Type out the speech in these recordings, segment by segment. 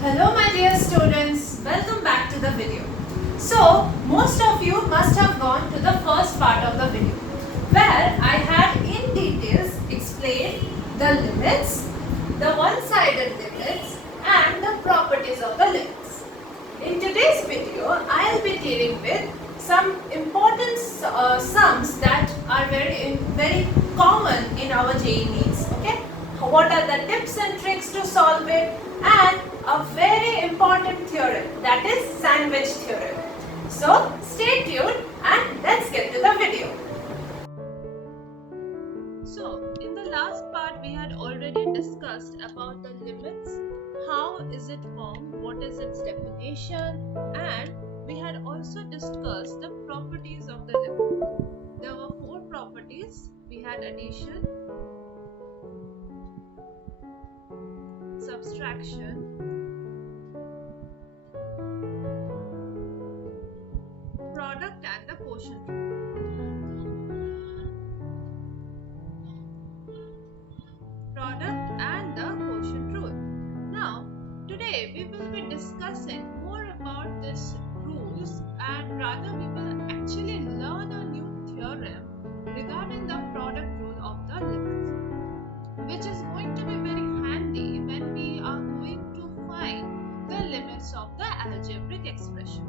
Hello my dear students, welcome back to the video. So, most of you must have gone to the first part of the video where I had in details explained the limits, the one-sided limits and the properties of the limits. In today's video, I will be dealing with some important sums that are very common in our JEE means. Okay, what are the tips and tricks to solve it, and a very important theorem, that is sandwich theorem. So stay tuned and let's get to the video. So in the last part we had already discussed about the limits, how is it formed, what is its definition, and we had also discussed the properties of the limit. There were four properties. We had addition, subtraction, product and the quotient rule. Product and the quotient rule. Now, today we will be discussing more about these rules, and rather we will actually learn a new theorem regarding the product rule of the limits, which is going to be very handy when we are going to find the limits of the algebraic expression.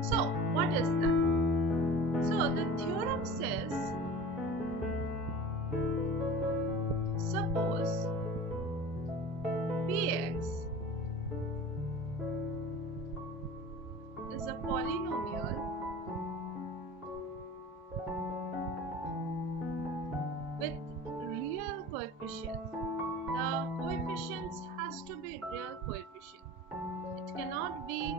So, what is that? So, the theorem says, suppose Px is a polynomial with real coefficients. The coefficients has to be real coefficient. It cannot be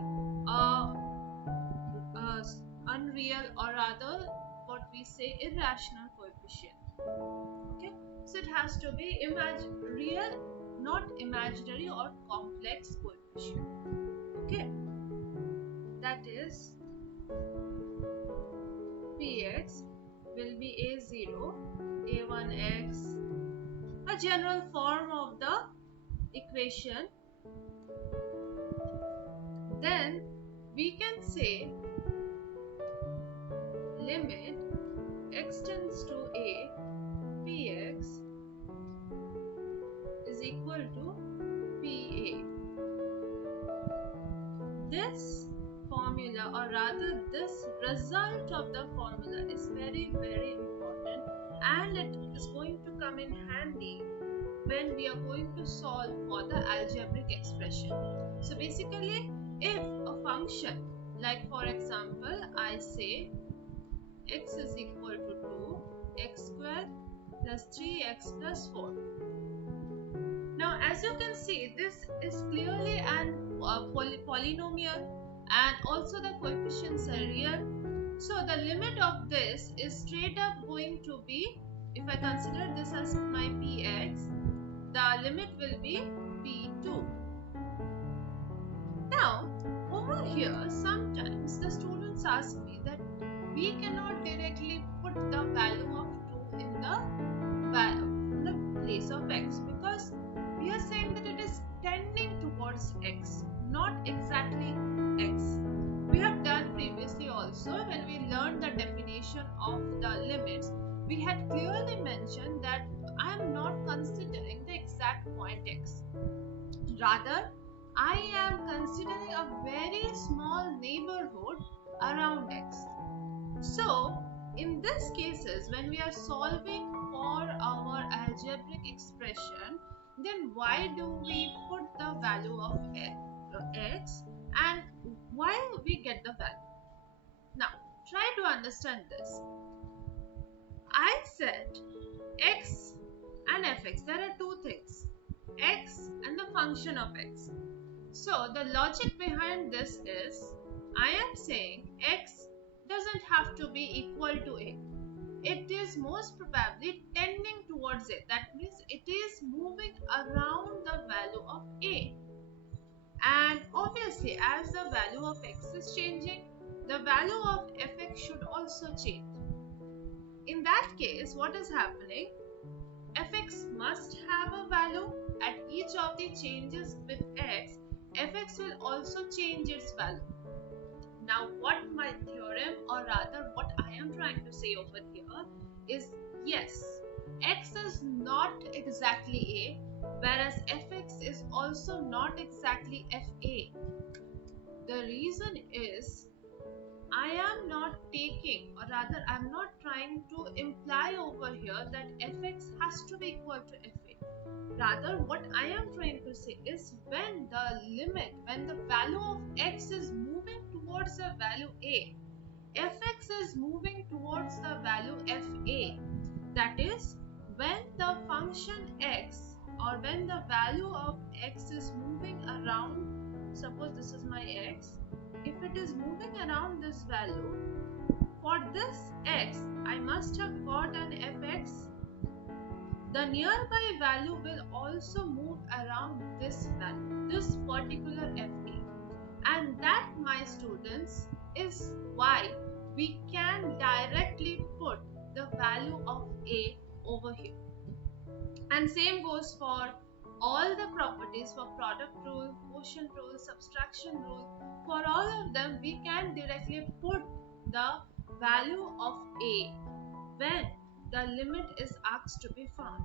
unreal, or rather what we say irrational coefficient. Okay, so it has to be real, not imaginary or complex coefficient. Okay, that is Px will be a0, a1x, a general form of the equation. Then we can say limit x tends to a, Px is equal to Pa. This formula, or rather this result of the formula, is very important, and it is going to come in handy when we are going to solve for the algebraic expression. So basically, if a function, like for example I say x is equal to 2, x square plus 3x plus 4. Now as you can see, this is clearly an polynomial, and also the coefficients are real. So the limit of this is straight up going to be, if I consider this as my Px, the limit will be P2. Now over here, sometimes the students ask me that we cannot directly put the value of 2 in the place of x, because we are saying that it is tending towards x, not exactly x. We have done previously also when we learned the definition of the limits. We had clearly mentioned that I am not considering the exact point x. Rather, I am considering a very small neighborhood around x. So, in these cases, when we are solving for our algebraic expression, then why do we put the value of x, and why we get the value? Now, try to understand this. I said x and fx, there are two things, x and the function of x. So the logic behind this is, I am saying x doesn't have to be equal to a. It is most probably tending towards it. That means it is moving around the value of a. And obviously, as the value of x is changing, the value of fx should also change. In that case, what is happening? Fx must have a value at each of the changes with x, fx will also change its value. Now, what my theorem, or rather what I am trying to say over here, is yes, x is not exactly a, whereas fx is also not exactly fa. The reason is I am not taking, or rather, I'm not trying to imply over here that fx has to be equal to fa. Rather, what I am trying to say is when the value of x is moving towards the value a, fx is moving towards the value fa. That is, when the function x, or when the value of x is moving around, suppose this is my x, if it is moving around this value, for this x, I must have got an fx. The nearby value will also move around this value, this particular fa. And that, my students, is why we can directly put the value of a over here. And same goes for all the properties, for product rule, quotient rule, subtraction rule. For all of them, we can directly put the value of a when the limit is asked to be found.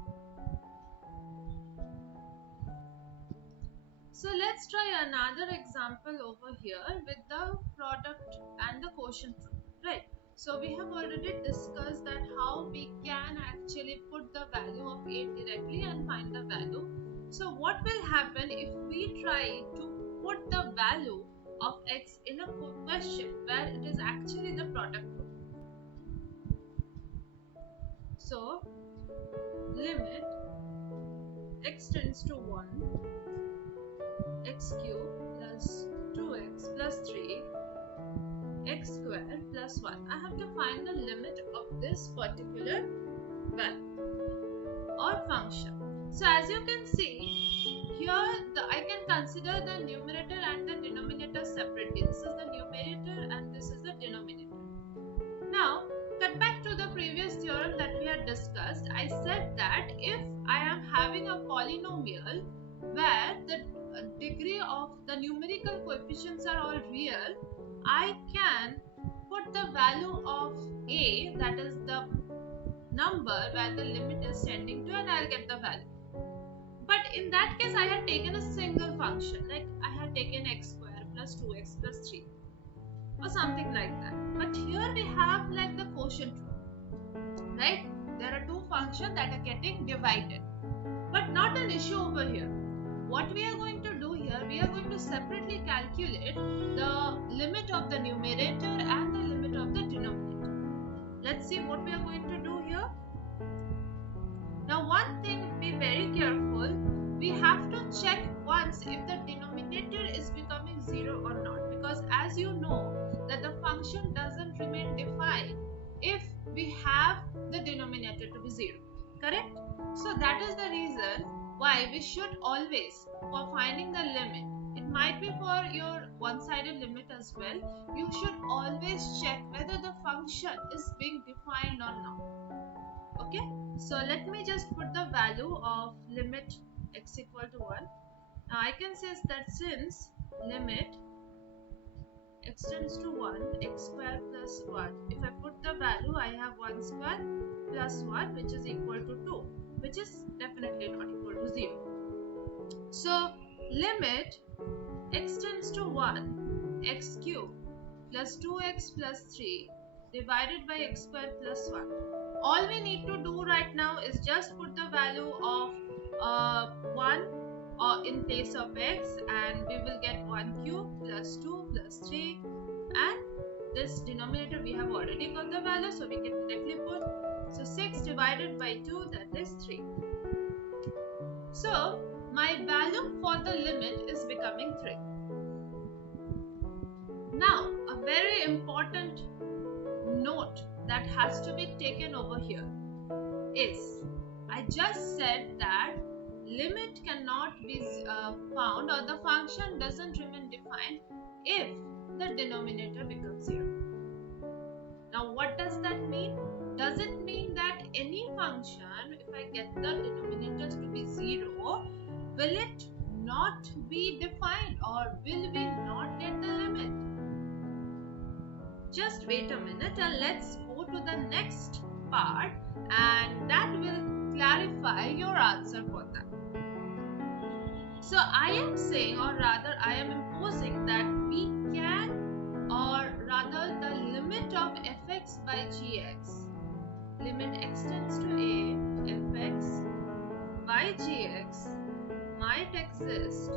So let's try another example over here with the product and the quotient rule, right? So we have already discussed that how we can actually put the value of a directly and find the value. So what will happen if we try to put the value of x in a question where it is actually the product rule? So limit x tends to 1, x cube plus 2x plus 3, x square plus 1. I have to find the limit of this particular value or function. So as you can see here, I can consider the numerator and the denominator separately. This is the numerator and this is the denominator. Now cut back to the previous theorem that we had discussed. I said that if I am having a polynomial where the degree of the numerical coefficients are all real, I can put the value of a, that is the number where the limit is tending to, and I'll get the value. But in that case, I had taken a single function, like I had taken x square plus 2x plus 3 or something like that. But here we have like the quotient rule, right? There are two functions that are getting divided, but not an issue over here. What we are going to do here, we are going to separately calculate the limit of the numerator and the limit of the denominator. Let's see what we are going to do here. Now one thing, be very careful, we have to check once if the denominator is becoming 0 or not, because as you know that the function doesn't remain defined if we have the denominator to be 0, correct? So that is the reason why we should always, for finding the limit, it might be for your one-sided limit as well, you should always check whether the function is being defined or not. Okay, so let me just put the value of limit x equal to 1. Now I can say that since limit x tends to 1, x square plus 1, if I put the value, I have 1 square plus 1, which is equal to 2, which is definitely not equal to 0. So limit x tends to 1, x cube plus 2x plus 3 divided by x square plus 1. All we need to do right now is just put the value of 1 in place of x, and we will get 1 cube plus 2 plus 3, and this denominator we have already got the value, so we can directly put, so 6 divided by 2, that is 3. So my value for the limit is becoming 3. Now a very important note that has to be taken over here is, I just said that limit cannot be found, or the function doesn't remain defined if the denominator becomes 0. Now what does that mean? Does it mean that any function, if I get the denominators to be 0, will it not be defined, or will we not get the limit? Just wait a minute and let's go to the next part, and that will clarify your answer for that. So I am saying, or rather I am imposing, that we can, or rather the limit of fx by gx, limit x tends to a, fx by gx might exist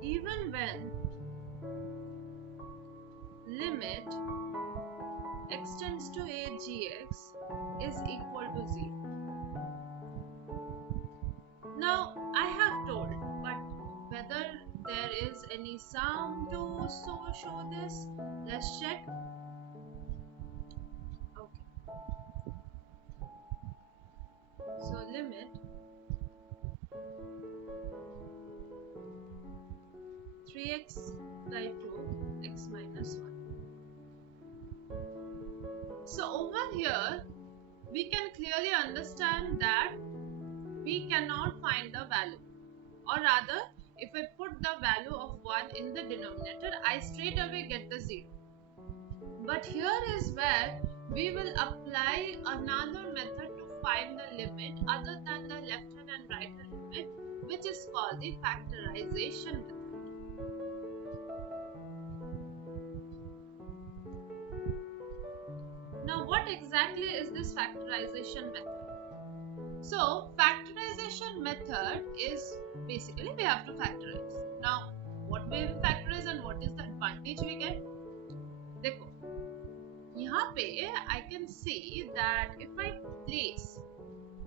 even when limit x tends to a gx is equal to 0. Now I have told, but whether there is any sum to show this, let's check. Okay, so limit 3x by 2 x minus 1. So over here we can clearly understand that we cannot find the value, or rather if I put the value of 1 in the denominator, I straight away get the 0. But here is where we will apply another method to find the limit other than the left hand and right hand limit, which is called the factorization method. Now what exactly is this factorization method? So factorization method is basically we have to factorize. Now what we will factorize and what is the advantage we get? देखो यहाँ पे I can see that if I place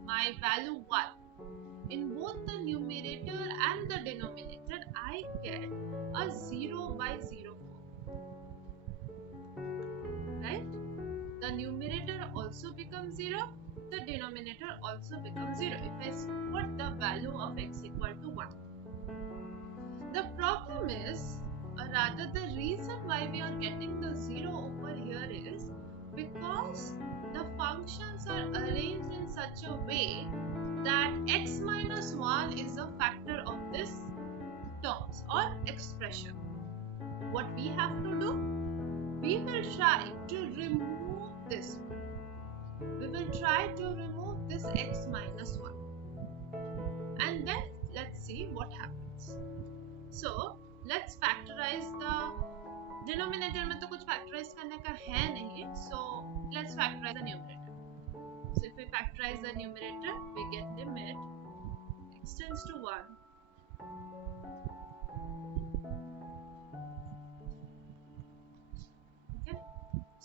my value 1 in both the numerator and the denominator, I get a 0 by 0 form, right? The numerator also becomes 0, the denominator also becomes 0 if I put the value of x equal to 1. The problem is, or rather the reason why we are getting the 0 over here is because the functions are arranged in such a way that x minus 1 is a factor of this terms or expression. What we have to do? We will try to remove this one. We will try to remove this x minus 1. And then let's see what happens. So let's factorize the denominator में तो कुछ factorize करने का है नहीं, so let's factorize the numerator. So if we factorize the numerator, we get limit x tends to 1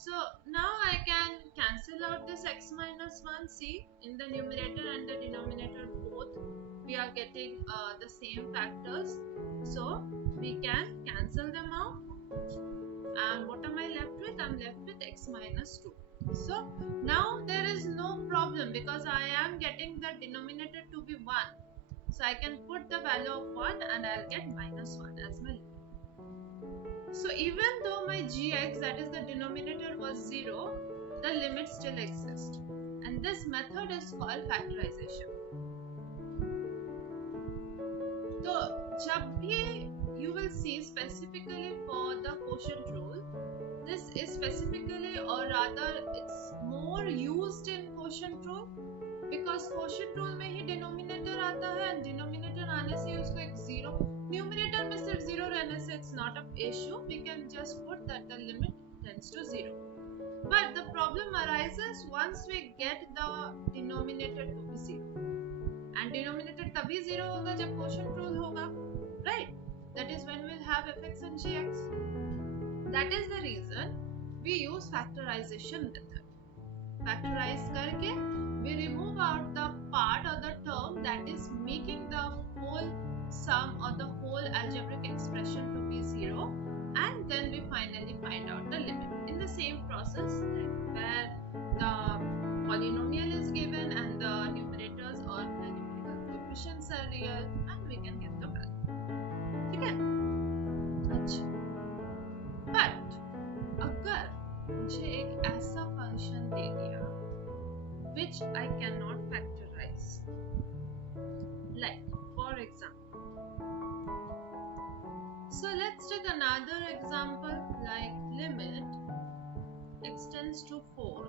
So now I can cancel out this x minus 1. See, in the numerator and the denominator both we are getting the same factors. So we can cancel them out. And what am I left with? I'm left with x minus 2. So now there is no problem because I am getting the denominator to be 1. So I can put the value of 1 and I'll get minus 1 as my limit. So even though my gx, that is the denominator, was 0, the limit still exists. And this method is called factorization. So जब भी you will see specifically for the quotient rule, this is specifically, or rather it's more used in quotient rule because quotient rule में ही denominator आता है and denominator आने से उसको एक 0, numerator में सिर्फ 0 रहने से it's not an issue, we can just put that the limit tends to 0. But the problem arises once we get the denominator to be 0. And denominator तभी 0 होगा जब quotient rule होगा, right? That is when we'll have fx and gx. That is the reason we use factorization method. Factorize करके we remove out the part or the term that is making the whole sum or the whole algebraic expression to be 0, and then we finally find out the limit in the same process, like where the polynomial is given and the numerators or the numerical coefficients are real and we can get the value. ठीक है? अच्छा, but अगर मुझे एक ऐसा function दे दिया which I cannot factorize, else. Like, for example, so let's take another example like limit x tends to 4,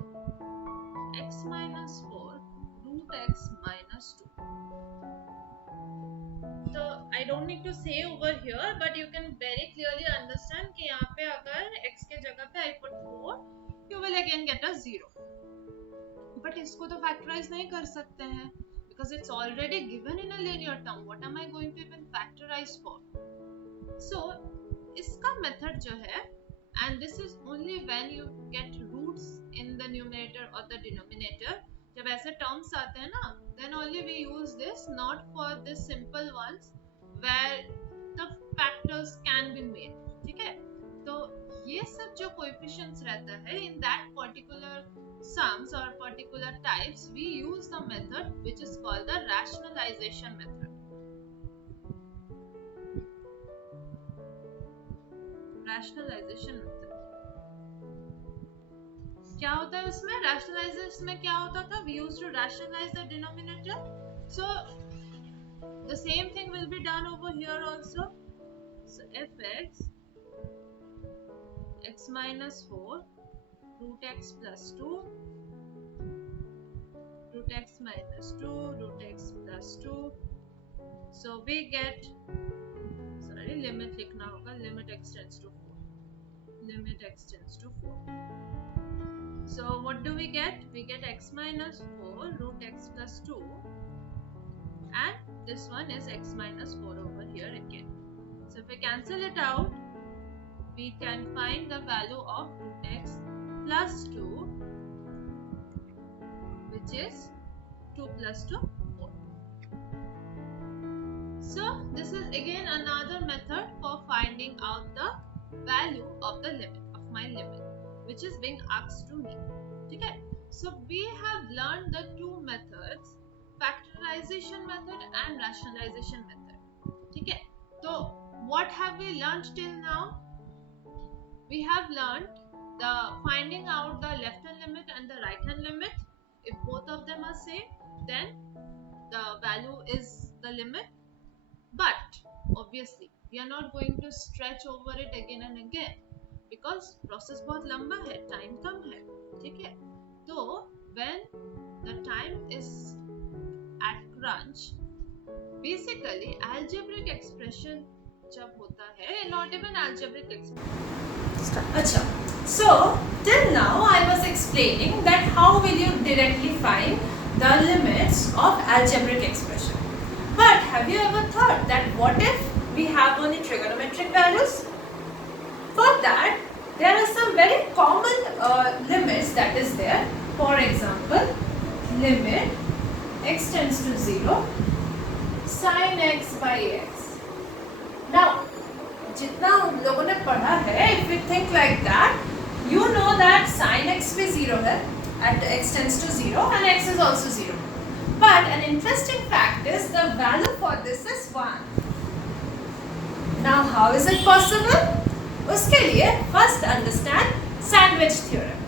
x minus 4 root x minus 2. So I don't need to say over here, but you can very clearly understand कि यहाँ पे अगर x के जगह पे I put 4, you will again get a 0. But इसको तो factorize नहीं कर सकते हैं because it's already given in a linear term. What am I going to even factorize for? So इसका method जो है, and this is only when you get roots in the numerator or the denominator. जब ऐसे terms आते हैं ना, then only we use this, not for the simple ones where the factors can be made. ठीक है? तो ये सब जो coefficients रहता है in that particular sums or particular types, we use the method which is called the rationalization method. Rationalization method. क्या होता है उसमें? Rationalization में क्या होता था? We used to rationalize the denominator. So the same thing will be done over here also. So fx x minus 4 root x plus 2 root x minus 2 root x plus 2. So we get, sorry, limit लिखना होगा, limit x tends to 4. Limit x tends to 4. So what do we get? We get x minus 4 root x plus 2, and this one is x minus 4 over here again. So if we cancel it out, we can find the value of root x plus 2, which is 2 plus 2, 4. So this is again another method for finding out the value of the limit, of my limit, which is being asked to me. ठीक है? So we have learned the two methods, factorization method and rationalization method. ठीक है? So what have we learned till now? We have learned the finding out the left hand limit and the right hand limit. If both of them are same, then the value is the limit. But obviously we are not going to stretch over it again and again because process बहुत लंबा है, time कम है. ठीक है? तो when the time is at crunch, basically algebraic expression जब होता है, not even algebraic expression. अच्छा, so till now I was explaining that how will you directly find the limits of algebraic expression. But have you ever thought that what if we have only trigonometric values? For that, there are some very common limits that is there. For example, limit x tends to 0 sin x by x. Now, जितना हम लोगों ने पढ़ा है, if we think like that, you know that sin x भी 0 है at x tends to 0 and x is also 0. But an interesting fact is the value for this is 1. Now, how is it possible? उसके लिए first understand sandwich theorem.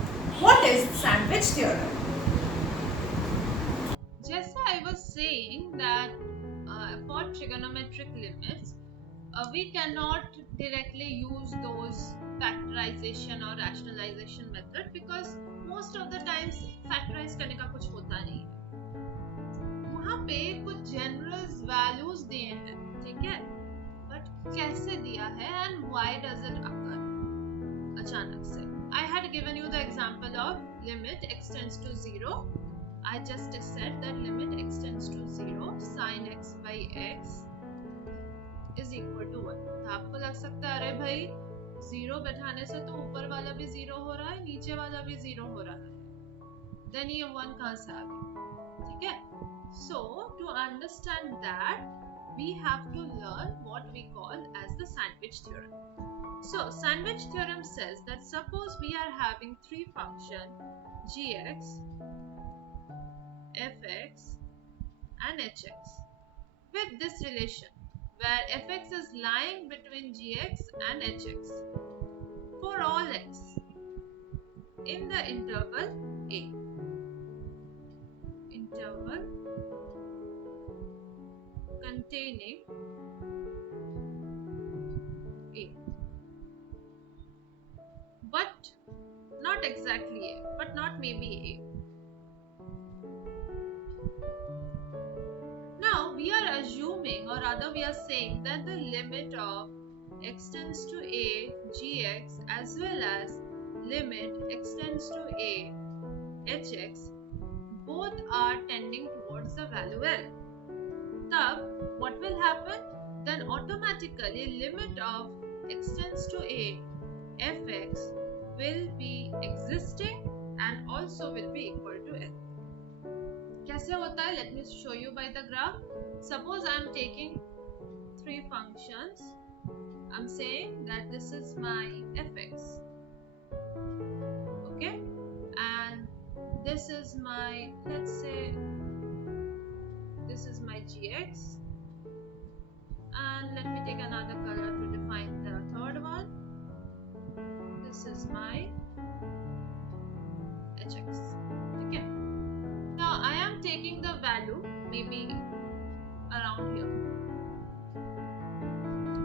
What is sandwich theorem? जैसे I was saying that for trigonometric limits, we cannot directly use those factorization or rationalization method because most of the times factorize करने का कुछ होता नहीं है. वहाँ पे कुछ general values दिए हैं, ठीक है? But कैसे दिया है and why does it occur अचानक से? I had given you the example of limit x tends to 0. I just said that limit x tends to 0 sin x by x is equal to 1. तो आपको लग सकता है अरे भाई 0 बैठाने से तो ऊपर वाला भी 0 हो रहा है, नीचे वाला भी 0 हो रहा है. Then ये 1 कहाँ से आ गया? ठीक है? So to understand that, we have to learn what we call as the sandwich theorem. So sandwich theorem says that suppose we are having three functions gx, fx and hx with this relation where fx is lying between gx and hx for all x in the interval a. Interval containing A, but not exactly A, but not maybe A. Now we are assuming, or rather we are saying, that the limit of x tends to a gx as well as limit x tends to a hx both are tending towards the value L. Tab, what will happen? Then automatically limit of x tends to a fx will be existing and also will be equal to L. कैसे होता है? Let me show you by the graph. Suppose I am taking three functions. I'm saying that this is my fx, okay, and this is my, let's say this is my gx, and let me take another color to define the third one. This is my hx, okay. Now I am taking the value maybe around here.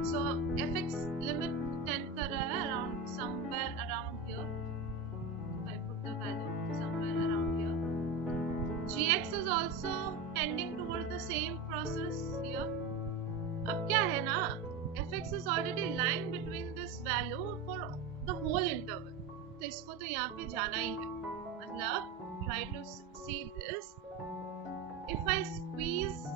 So fx limit tend कर रहा है around somewhere around here. If I put the value somewhere around here, gx is also tending toward the same process here. अब क्या है ना, fx is already lying between this value for the whole interval, तो इसको तो यहाँ पे जाना ही है. मतलब try to see this. If I squeeze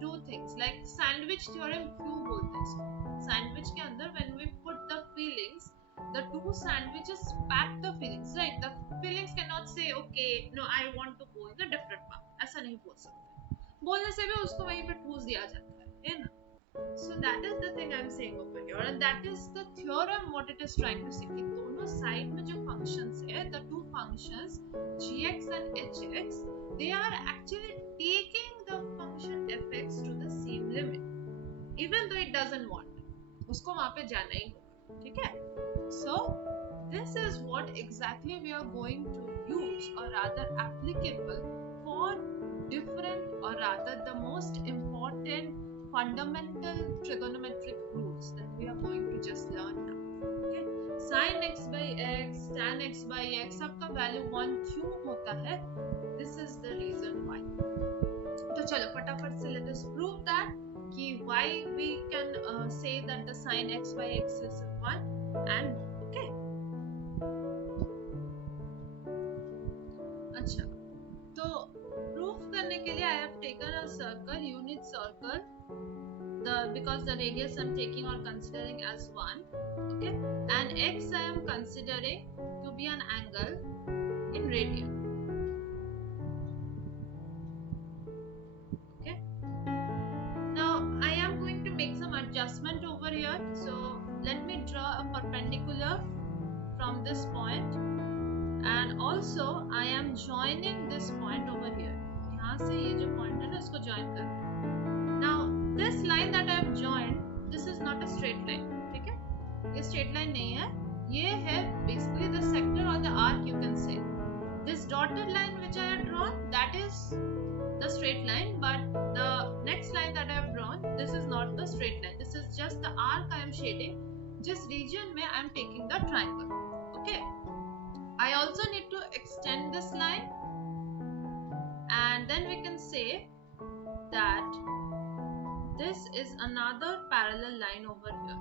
two things like sandwich theorem क्यों बोलते हैं इसको? Sandwich के अंदर when we put the fillings, the two sandwiches pack the fillings, right? The fillings cannot say okay no I want to go in the different path. ऐसा नहीं बोल सकते. बोलने से भी उसको वहीं पे ठूस दिया जाता है ना? So that is the thing I'm saying over here, and that is the theorem what it is trying to say कि दोनों साइड में जो functions है, the two functions gx and hx, they are actually taking the function fx to the same limit, even though it doesn't want. उसको वहाँ पे जाना ही होगा, ठीक है? So this is what exactly we are going to use, or rather applicable for different, or rather the most important fundamental trigonometric rules that we are going to just learn now. Okay, sin x by x, tan x by x, सबका value 1 क्यों होता है? This is the reason why. तो चलो फटाफट से let us prove that कि why we can say that the sin x by x is 1 and okay. अच्छा, तो proof करने के लिए I have taken a circle, unit circle. Because the radius I'm taking or considering as 1, okay, and x I am considering to be an angle in radian, okay. Now I am going to make some adjustment over here, so let me draw a perpendicular from this point, and also I am joining this point over here. यहाँ से ये जो point है ना, इसको join करना है. Now this line that I have joined, this is not a straight line, ठीक है? ये straight line नहीं है, ये है basically the sector or the arc you can say. This dotted line which I have drawn, that is the straight line, but the next line that I have drawn, this is not the straight line. This is just the arc I am shading. जिस region में I am taking the triangle, okay? I also need to extend this line, and then we can say that this is another parallel line over here,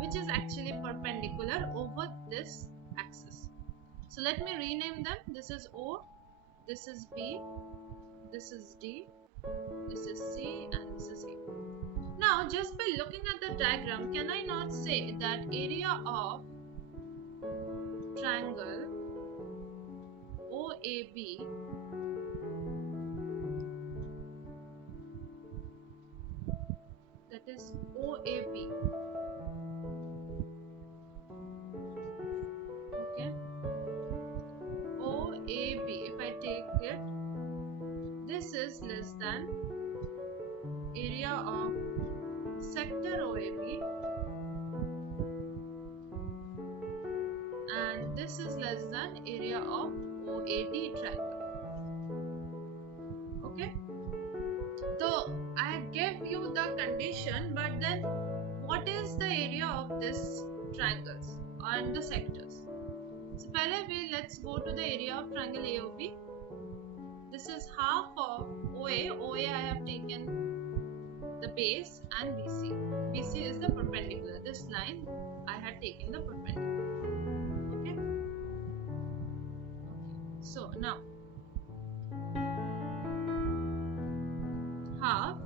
which is actually perpendicular over this axis. So let me rename them. This is O, this is B, this is D, this is C, and this is A. Now just by looking at the diagram, can I not say that area of triangle OAB is OAB, okay, OAB, if I take it, this is less than area of sector OAB, and this is less than area of OAD triangle, okay. So I gave you the condition, but then what is the area of this triangles and the sectors? So let's go to the area of triangle AOB. This is half of OA. OA I have taken the base, and BC. BC is the perpendicular. This line I had taken the perpendicular. Okay. So now half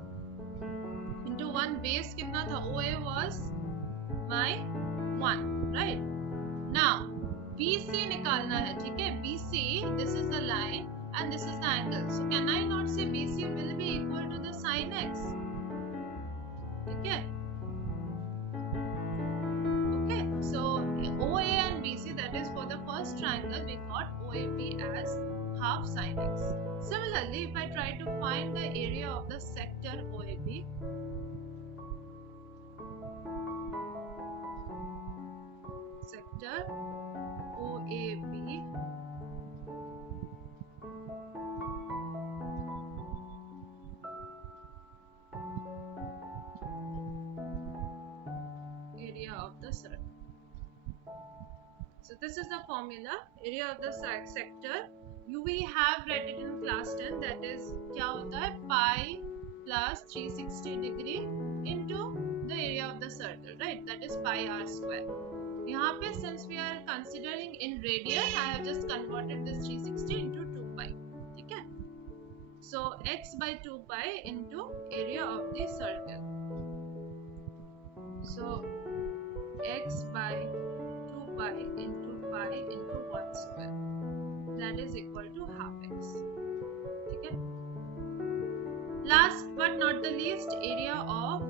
into 1 base कितना था? OA was my 1, right? Now BC निकालना है, ठीक है? BC, this is the line and this is the angle. So can I not say BC will be equal to the sin x? ठीक है? Okay, so OA and BC, that is for the first triangle, we got OAB as half sin x. Similarly, if I try to find the area of the sector OAB, sector OAB, area of the circle. So this is the formula, area of the sector. We have read it in class 10, that is क्या होता है? Pi plus 360 degree into the area of the circle, right? That is pi r square. यहाँ पे since we are considering in radian, I have just converted this 360 into 2 pi. ठीक है? So x by 2 pi into area of the circle. So x by 2 pi into 1 square, that is equal to half x. ठीक है? Last but not the least, area of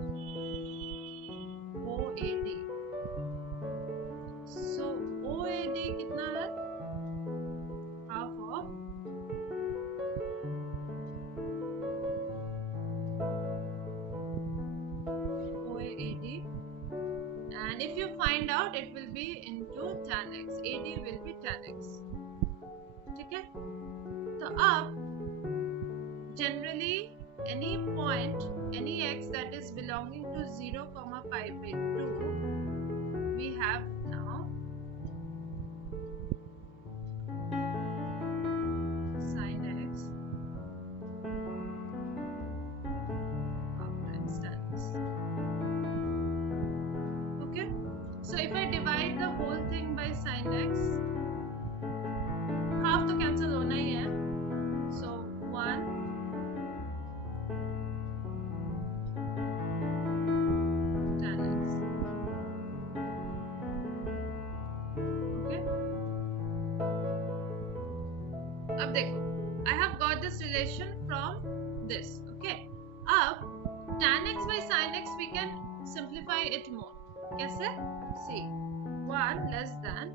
OAD. So OAD कितना है? Half of OAD, and if you find out, it will be into tan x. AD will be tan x. ठीक है? तो अब generally any point, any x that is belonging to 0, pi by 2, we have now sin x half times tan x. Okay, so if I divide the whole thing by sin x, half तो cancel होना ही है, so 1 tan x. Okay, अब देखो, I have got this relation from this. Okay, अब tan x by sin x we can simplify it more. कैसे? See, 1 less than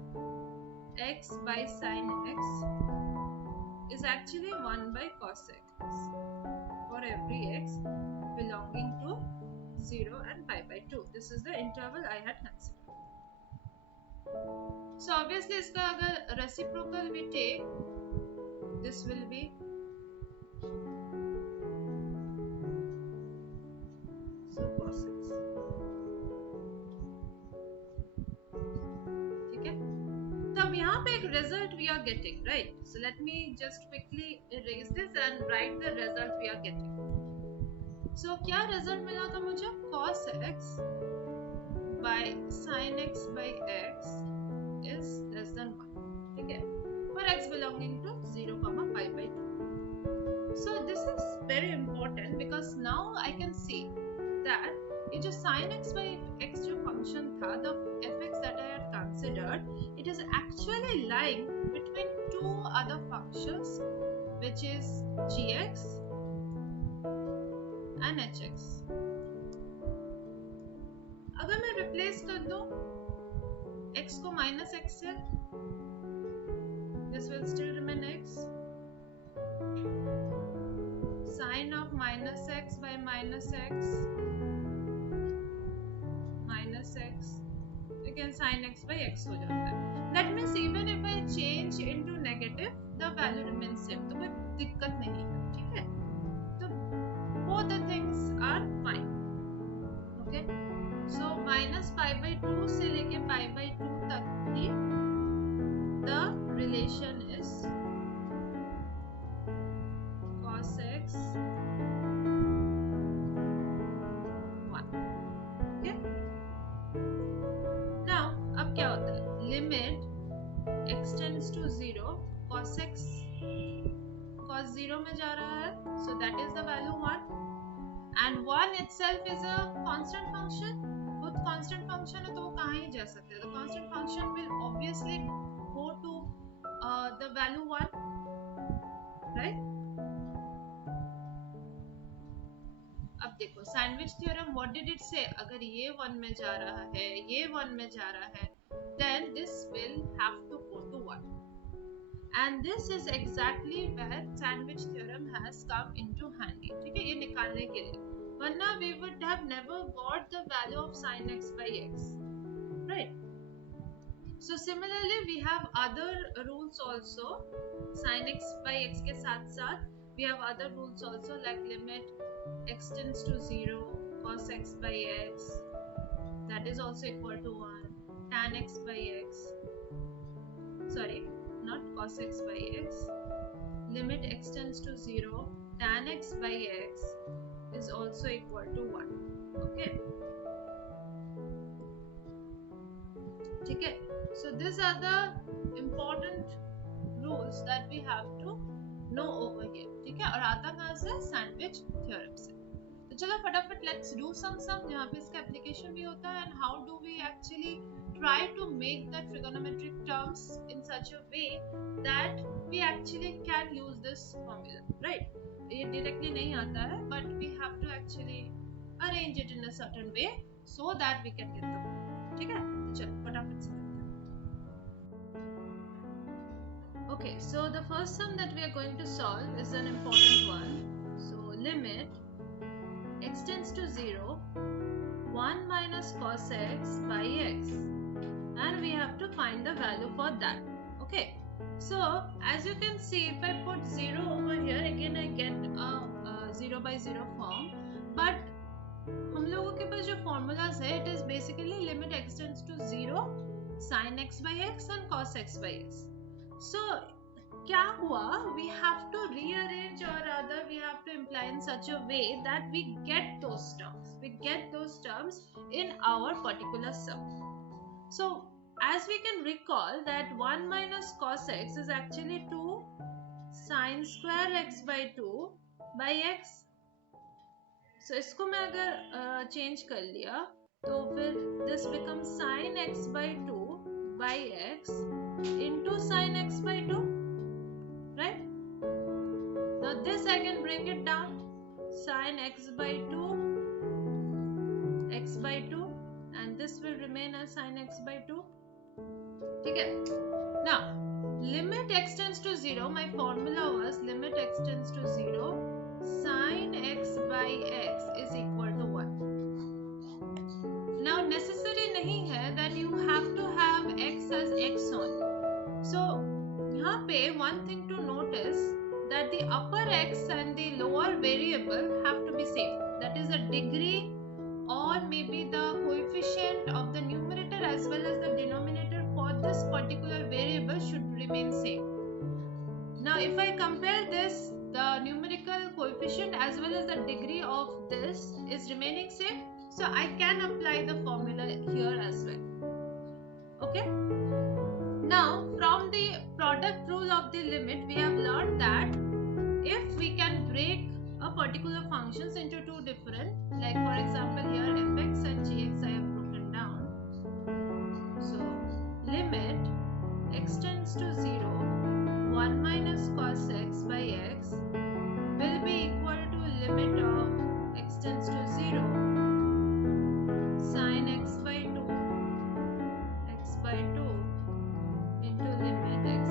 x by sin x is actually 1 by cos x for every x belonging to 0 and pi by 2. This is the interval I had considered. So obviously इसका अगर reciprocal we take, this will be so cos x. ठीक है? तब यहाँ पे एक result we are getting, right? So let me just quickly erase this and write the result we are getting. So क्या result मिला था मुझे? Cos x by sin x by x is less than 1. ठीक है? For x belonging to 0, pi by 2. So this is very important because now I can see that ये जो sin x by x जो function था, the fx that I had considered, it is actually lying between two other functions, which is gx and hx. अगर मैं replace कर दूं x को minus x से, this will still remain x. Sin of minus x by minus x, minus x, again sin x by x हो जाता है. That means even if I change into negative, the value remains same. तो कोई दिक्कत नहीं है, ठीक है? तो both the things are 2 से लेके पाई बाई 2 तक की the relation is cos x 1. Okay, now अब क्या होता है, limit x tends to 0, cos x cos 0 में जा रहा है, so that is the value 1, and 1 itself is a constant function. वो constant function है तो वो कहाँ ही जा सकते हैं, the constant function will obviously go to the value 1, right? अब देखो sandwich theorem, what did it से, अगर ये 1 में जा रहा है, ये 1 में जा रहा है, then this will have to go to 1, and this is exactly where sandwich theorem has come into handy. ठीक है, ये निकालने के लिए, वरना we would have never got the value of sin x by x, right? So similarly we have other rules also, sin x by x के साथ साथ we have other rules also, like limit x tends to 0, cos x by x, that is also equal to 1, tan x by x, sorry, not cos x by x, limit x tends to 0, tan x by x is also equal to 1. Okay, ठीक है, so these are the important rules that we have to know over here. ठीक है, और आता कहाँ से, sandwich theorem से. तो चलो फटाफट लेट्स डू सम जहाँ पे इसका एप्लीकेशन भी होता है, and how do we actually try to make the trigonometric terms in such a way that we actually can use this formula, right? ये directly नहीं आता है, but we have to actually arrange it in a certain way so that we can get the formula. ठीक है, तो चलो फटाफट से करते हैं. Okay, so the first sum that we are going to solve is an important one. So limit x tends to 0, 1 minus cos x by x, and we have to find the value for that. Okay, so as you can see, if I put 0 over here, again I get a 0 by 0 form, but हम लोगों के पास जो formulas है, it is basically limit x tends to 0, sin x by x and cos x by x. So क्या हुआ, we have to rearrange, or rather we have to imply in such a way that we get those terms in our particular sum. So as we can recall that 1 minus cos x is actually 2 sin square x by 2 by x. So इसको मैं अगर change कर लिया तो फिर this becomes sin x by 2 by x into sin x by 2, right? Now this I can break it down, sin x by 2 x by 2, and this will remain as sin x by 2. ठीक है, now limit x tends to 0, my formula was limit x tends to 0, sin x by x is equal to 1. Now necessary नहीं है that you have to have x as x only. So यहाँ पे one thing to notice that the upper x and the lower variable have to be same, that is the degree or maybe the coefficient of the numerator as well as the denominator for this particular variable should remain same. Now if I compare this, the numerical coefficient as well as the degree of this is remaining same, so I can apply the formula here as well. Okay, now from the product rule of the limit, we have learned that if we can break a particular functions into two different, like for example here fx and gx I have broken down. So limit x tends to 0, 1 minus cos x by x will be equal to limit of x tends to 0, sin x by 2 into limit x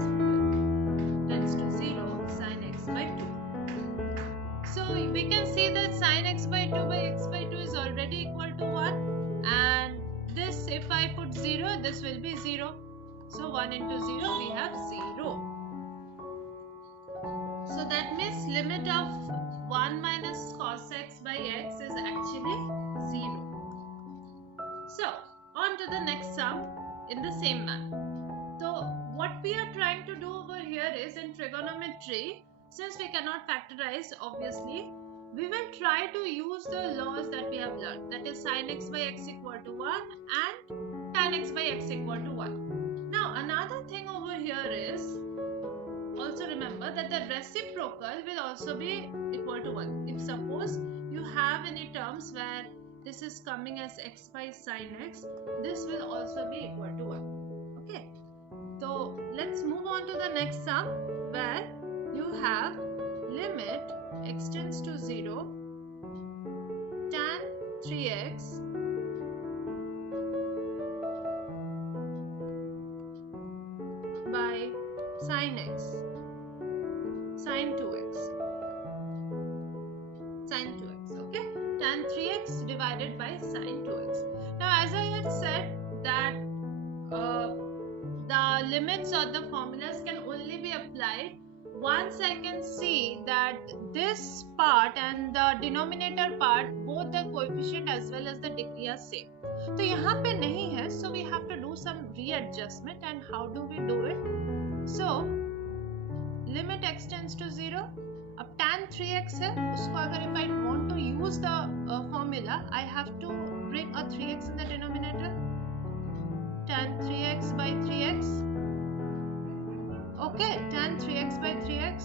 tends to 0, sin x by 2. So we can see that sin x by 2 by x by 2 is already equal to 1, and this, if I put 0, this will be 0. So 1 into 0, we have 0. So that means limit of 1 minus cos x by x is actually 0. So on to the geometry, since we cannot factorize, obviously, we will try to use the laws that we have learned. That is sin x by x equal to 1 and tan x by x equal to 1. Now, another thing over here is, also remember that the reciprocal will also be equal to 1. If suppose you have any terms where this is coming as x by sin x, this will also be equal to 1. Okay. So let's move on to the next sum, where you have limit x tends to 0 tan 3x by sin x sin 2x sin 2x. Okay, tan 3x divided by sin 2x. Now, as I had said that the limits or the formulas can only be applied once I can see that this part and the denominator part, both the coefficient as well as the degree are same. तो यहाँ पे नहीं है, so we have to do some readjustment. And how do we do it? So limit x tends to 0. अब tan 3x है, उसको अगर if I want to use the formula, I have to bring a 3x in the denominator. Tan 3x by 3x. Okay, tan 3x by 3x.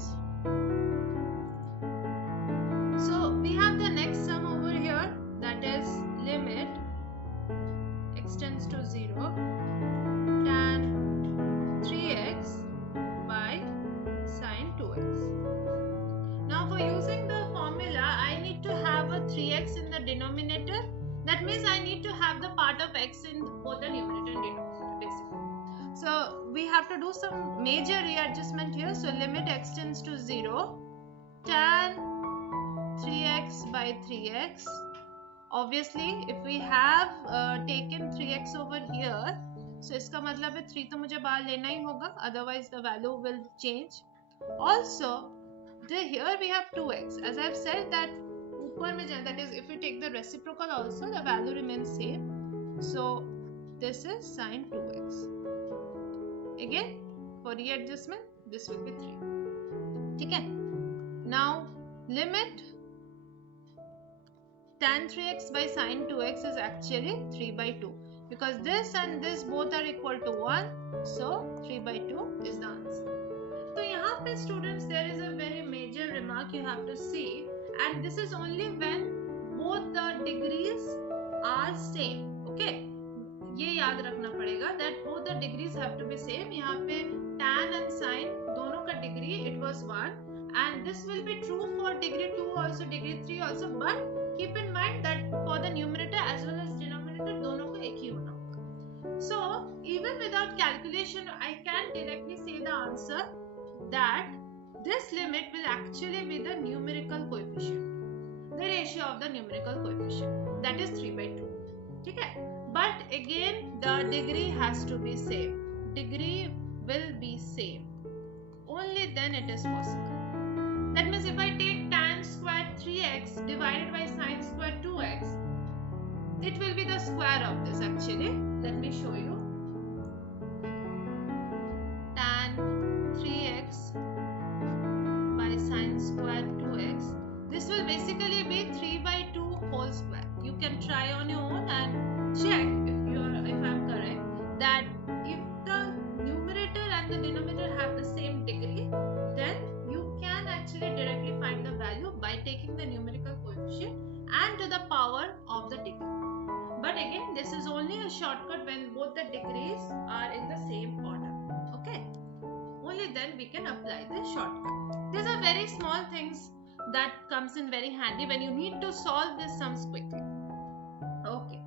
So we have the next sum over here, that is limit x tends to 0 tan 3x by sin 2x. Now, for using the formula, I need to have a 3x in the denominator. That means I need to have the part of x in both the numerator and denominator, basically. So we have to do some major readjustment here. So limit x tends to 0 tan 3x by 3x. Obviously, if we have taken 3x over here, so इसका मतलब है 3 तो मुझे बाहर लेना ही होगा, otherwise the value will change. Also, here we have 2x. As I have said that ऊपर में जाए, that is if we take the reciprocal also, the value remains same. So this is sin 2x. Again, for readjustment, this will be 3. ठीक है? Now, limit tan 3x by sin 2x is actually 3 by 2. Because this and this both are equal to 1. So, 3 by 2 is the answer. So, यहाँ पे students, there is a very major remark you have to see. And this is only when both the degrees are same. Okay? ये याद रखना पड़ेगा that both the degrees have to be same. यहाँ पे tan and sin दोनों का degree it was 1, and this will be true for degree 2 also, degree 3 also, but keep in mind that for the numerator as well as denominator दोनों को एक ही होना होगा. So even without calculation I can directly say the answer that this limit will actually be the numerical coefficient, the ratio of the numerical coefficient, that is 3 by 2. ठीक है? But again, the degree has to be same. Degree will be same. Only then it is possible. That means if I take tan square 3x divided by sin square 2x, it will be the square of this actually. Let me show you. Tan 3x by sin square 2x. This will basically be 3 by 2 whole square. You can try on your own and check if I'm correct that if the numerator and the denominator have the same degree, then you can actually directly find the value by taking the numerical coefficient and to the power of the degree. But again, this is only a shortcut when both the degrees are in the same order. Okay? Only then we can apply this shortcut. These are very small things that comes in very handy when you need to solve these sums quickly. Okay.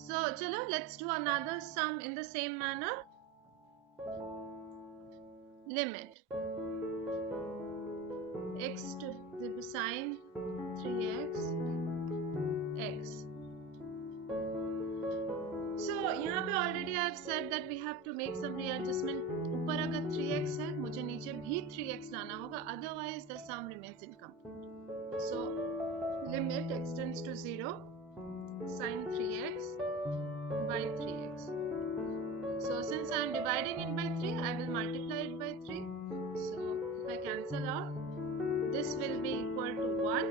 So, chalo, let's do another sum in the same manner. Limit x to the sin 3x x. So, यहाँ पे already I have said that we have to make some readjustment. ऊपर अगर 3x है, मुझे नीचे भी 3x लाना होगा, otherwise the sum remains incomplete. So, limit x tends to 0 sin 3x by 3x. So since I am dividing it by 3, I will multiply it by 3. So if I cancel out. This will be equal to 1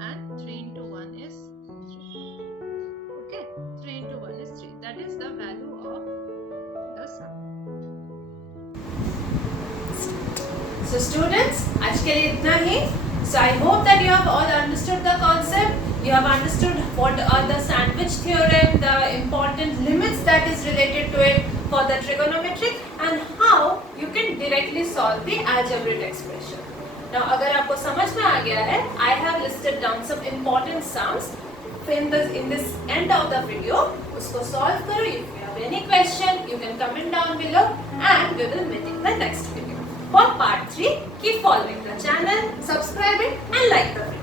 and 3 into 1 is 3. Okay, 3 into 1 is 3. That is the value of the sum. So students, आज के लिए इतना ही. So I hope that you have all understood the concept. You have understood what are the sandwich theorem, the important limits that is related to it for the trigonometric, and how you can directly solve the algebraic expression. Now, अगर आपको समझ में आ गया है, I have listed down some important sums in this end of the video. उसको solve करो. If you have any question, you can comment down below, and we will meet in the next video. For part 3, keep following the channel, subscribe it, and like the video.